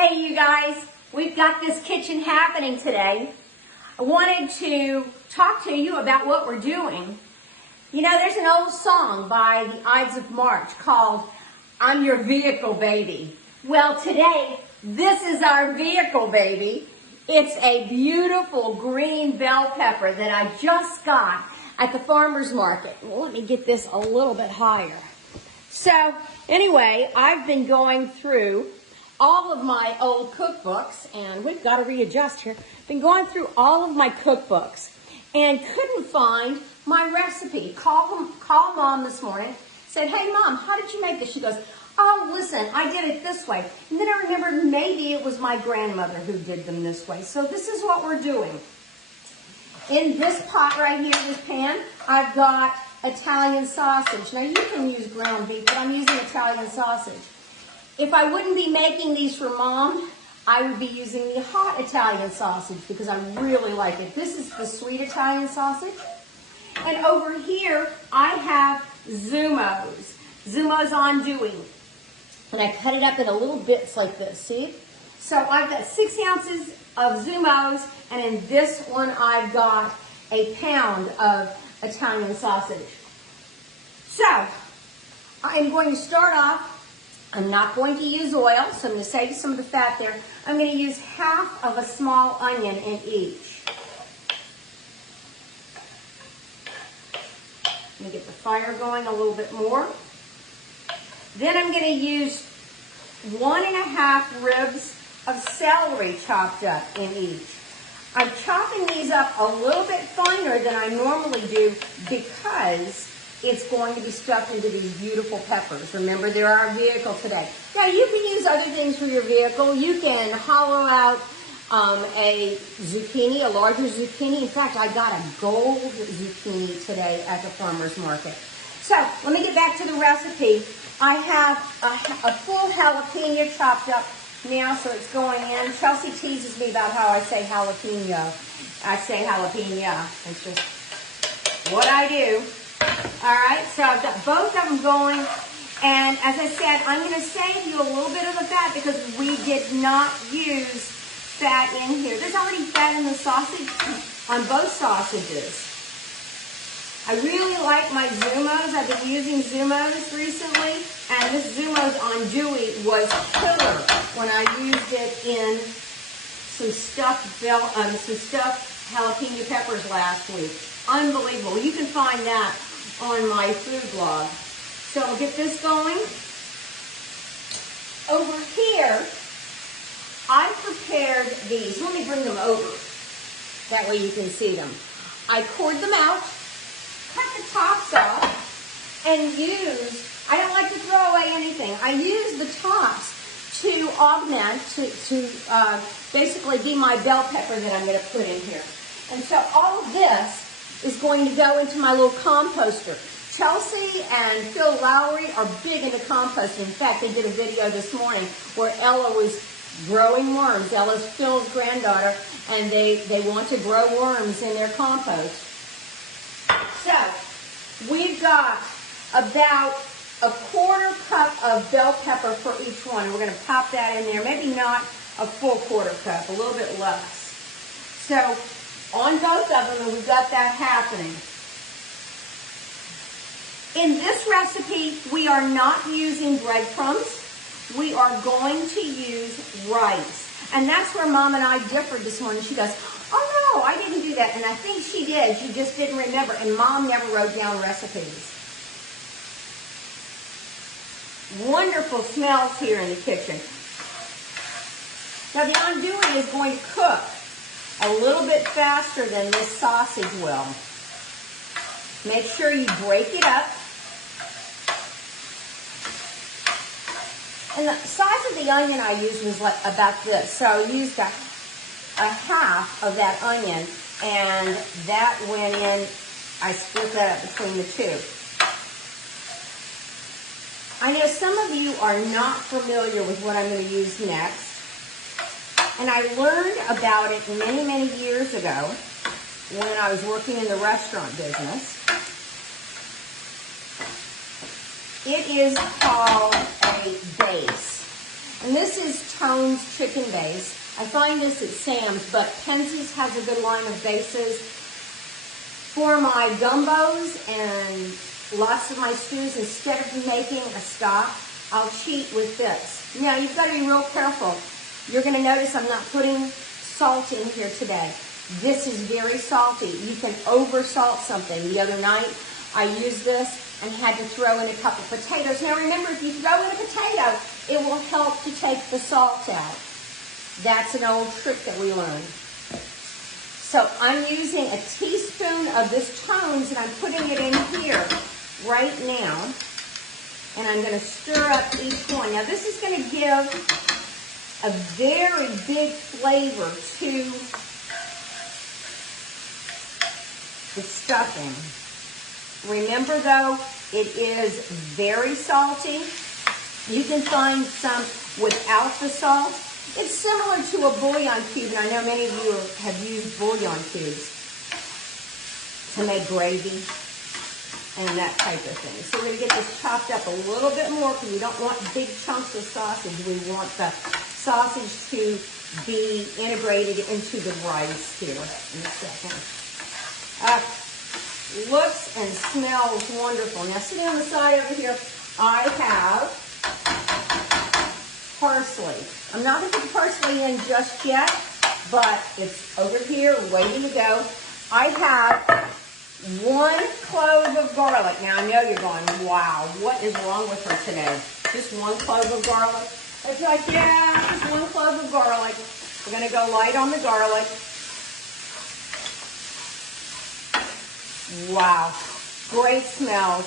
Hey you guys, we've got this kitchen happening today. I wanted to talk to you about what we're doing. You know, there's an old song by the Ides of March called, "I'm Your Vehicle, Baby." Well, today, this is our vehicle, baby. It's a beautiful green bell pepper that I just got at the farmer's market. Well, let me get this a little bit higher. So, anyway, I've been going through all of my old cookbooks, and we've got to readjust here. Been going through all of my cookbooks and couldn't find my recipe. Called Mom this morning, said, "Hey Mom, how did you make this?" She goes, "Oh, listen, I did it this way." And then I remembered maybe it was my grandmother who did them this way. So this is what we're doing. In this pot right here, this pan, I've got Italian sausage. Now you can use ground beef, but I'm using Italian sausage. If I wouldn't be making these for Mom, I would be using the hot Italian sausage because I really like it. This is the sweet Italian sausage. And over here, I have Zumos. Zumos andouille. And I cut it up into little bits like this, see? So I've got 6 ounces of Zumos, and in this one I've got a pound of Italian sausage. So, I'm going to start off. I'm not going to use oil, so I'm going to save some of the fat there. I'm going to use half of a small onion in each. Let me get the fire going a little bit more. Then I'm going to use 1½ ribs of celery chopped up in each. I'm chopping these up a little bit finer than I normally do because it's going to be stuffed into these beautiful peppers. Remember, they're our vehicle today. Now, you can use other things for your vehicle. You can hollow out a zucchini, a larger zucchini. In fact, I got a gold zucchini today at the farmer's market. So, let me get back to the recipe. I have a full jalapeno chopped up now, so it's going in. Chelsea teases me about how I say jalapeno. I say jalapeno. It's just what I do. All right, so I've got both of them going, and as I said, I'm going to save you a little bit of the fat because we did not use fat in here. There's already fat in the sausage, on both sausages. I really like my Zumos. I've been using Zumos recently, and this Zumos andouille was killer when I used it in some stuffed jalapeno peppers last week. Unbelievable. You can find that on my food blog. So I'll get this going. Over here, I prepared these. Let me bring them over. That way you can see them. I cored them out, cut the tops off, and I don't like to throw away anything. I use the tops to augment, to basically be my bell pepper that I'm going to put in here. And so all of this is going to go into my little composter. Chelsea and Phil Lowry are big into composting. In fact, they did a video this morning where Ella was growing worms. Ella's Phil's granddaughter, and they want to grow worms in their compost. So, we've got about a 1/4 cup of bell pepper for each one. We're going to pop that in there. Maybe not a full 1/4 cup, a little bit less. So, on both of them, and we've got that happening. In this recipe, we are not using breadcrumbs. We are going to use rice. And that's where Mom and I differed this morning. She goes, "Oh no, I didn't do that." And I think she did. She just didn't remember. And Mom never wrote down recipes. Wonderful smells here in the kitchen. Now the andouille is going to cook a little bit faster than this sausage will. Make sure you break it up. And the size of the onion I used was like about this. So I used a half of that onion, and that went in. I split that up between the two. I know some of you are not familiar with what I'm going to use next. And I learned about it many, many years ago when I was working in the restaurant business. It is called a base. And this is Tone's chicken base. I find this at Sam's, but Pensie's has a good line of bases. For my gumbos and lots of my stews, instead of making a stock, I'll cheat with this. Now, you've got to be real careful. You're going to notice I'm not putting salt in here today. This is very salty. You can over salt something. The other night, I used this and had to throw in a couple potatoes. Now remember, if you throw in a potato, it will help to take the salt out. That's an old trick that we learned. So I'm using a teaspoon of this Tone's and I'm putting it in here right now. And I'm going to stir up each one. Now this is going to give a very big flavor to the stuffing. Remember though, it is very salty. You can find some without the salt. It's similar to a bouillon cube, and I know many of you have used bouillon cubes to make gravy and that type of thing. So we're going to get this chopped up a little bit more because we don't want big chunks of sausage. We want the sausage to be integrated into the rice here in a second. Looks and smells wonderful. Now sitting on the side over here, I have parsley. I'm not going to put parsley in just yet, but it's over here waiting to go. I have 1 clove of garlic. Now I know you're going, wow, what is wrong with her today? Just 1 clove of garlic? It's like, yeah, just 1 clove of garlic. We're going to go light on the garlic. Wow, great smells.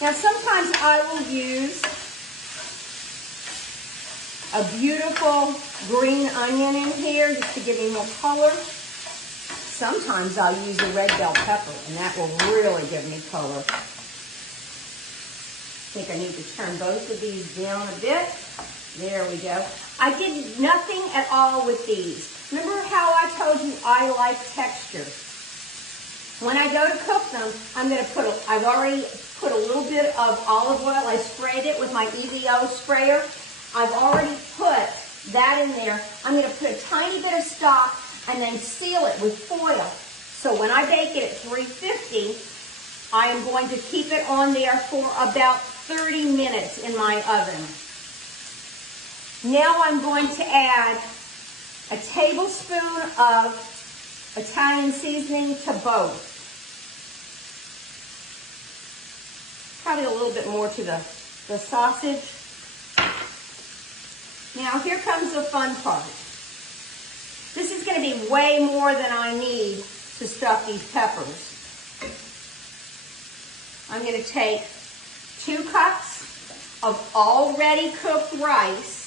Now sometimes I will use a beautiful green onion in here just to give me more color. Sometimes I'll use a red bell pepper and that will really give me color. I think I need to turn both of these down a bit. There we go. I did nothing at all with these. Remember how I told you I like texture? When I go to cook them, I've already put a little bit of olive oil. I sprayed it with my EVO sprayer. I've already put that in there. I'm going to put a tiny bit of stock and then seal it with foil. So when I bake it at 350, I am going to keep it on there for about 30 minutes in my oven. Now I'm going to add a tablespoon of Italian seasoning to both. Probably a little bit more to the sausage. Now here comes the fun part. This is going to be way more than I need to stuff these peppers. I'm going to take 2 cups of already cooked rice.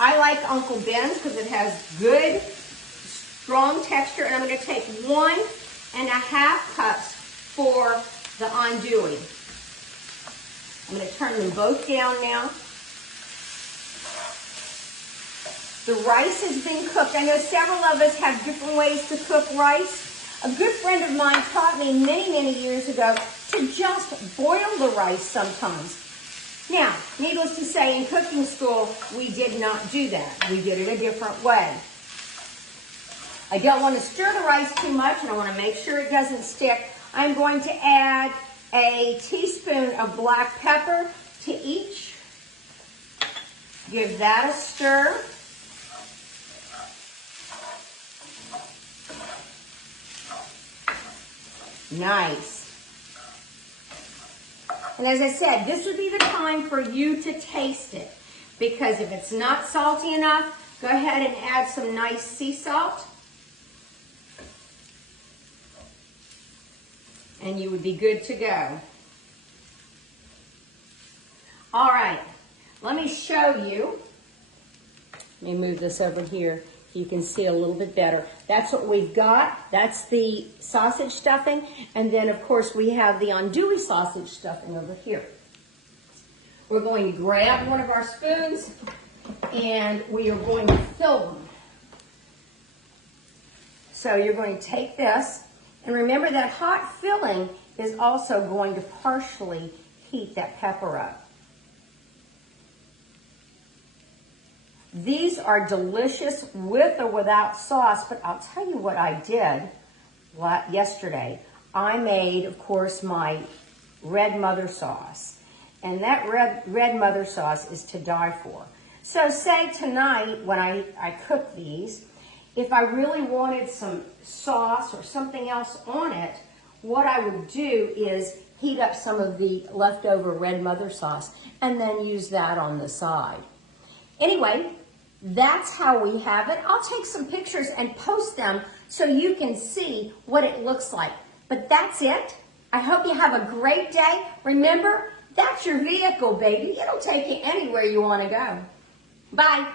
I like Uncle Ben's because it has good, strong texture. And I'm going to take 1.5 cups for the andouille. I'm going to turn them both down now. The rice has been cooked. I know several of us have different ways to cook rice. A good friend of mine taught me many, many years ago to just boil the rice sometimes. Now, needless to say, in cooking school, we did not do that. We did it a different way. I don't want to stir the rice too much, and I want to make sure it doesn't stick. I'm going to add a teaspoon of black pepper to each. Give that a stir. Nice. And as I said, this would be the time for you to taste it, because if it's not salty enough, go ahead and add some nice sea salt. And you would be good to go. All right, let me show you. Let me move this over here so you can see a little bit better. That's what we've got. That's the sausage stuffing. And then, of course, we have the andouille sausage stuffing over here. We're going to grab one of our spoons and we are going to fill them. So you're going to take this, and remember that hot filling is also going to partially heat that pepper up. These are delicious with or without sauce, but I'll tell you what I did yesterday. I made, of course, my red mother sauce. And that red mother sauce is to die for. So say tonight when I cook these, if I really wanted some sauce or something else on it, what I would do is heat up some of the leftover red mother sauce and then use that on the side. Anyway, that's how we have it. I'll take some pictures and post them so you can see what it looks like. But that's it. I hope you have a great day. Remember, that's your vehicle, baby. It'll take you anywhere you want to go. Bye.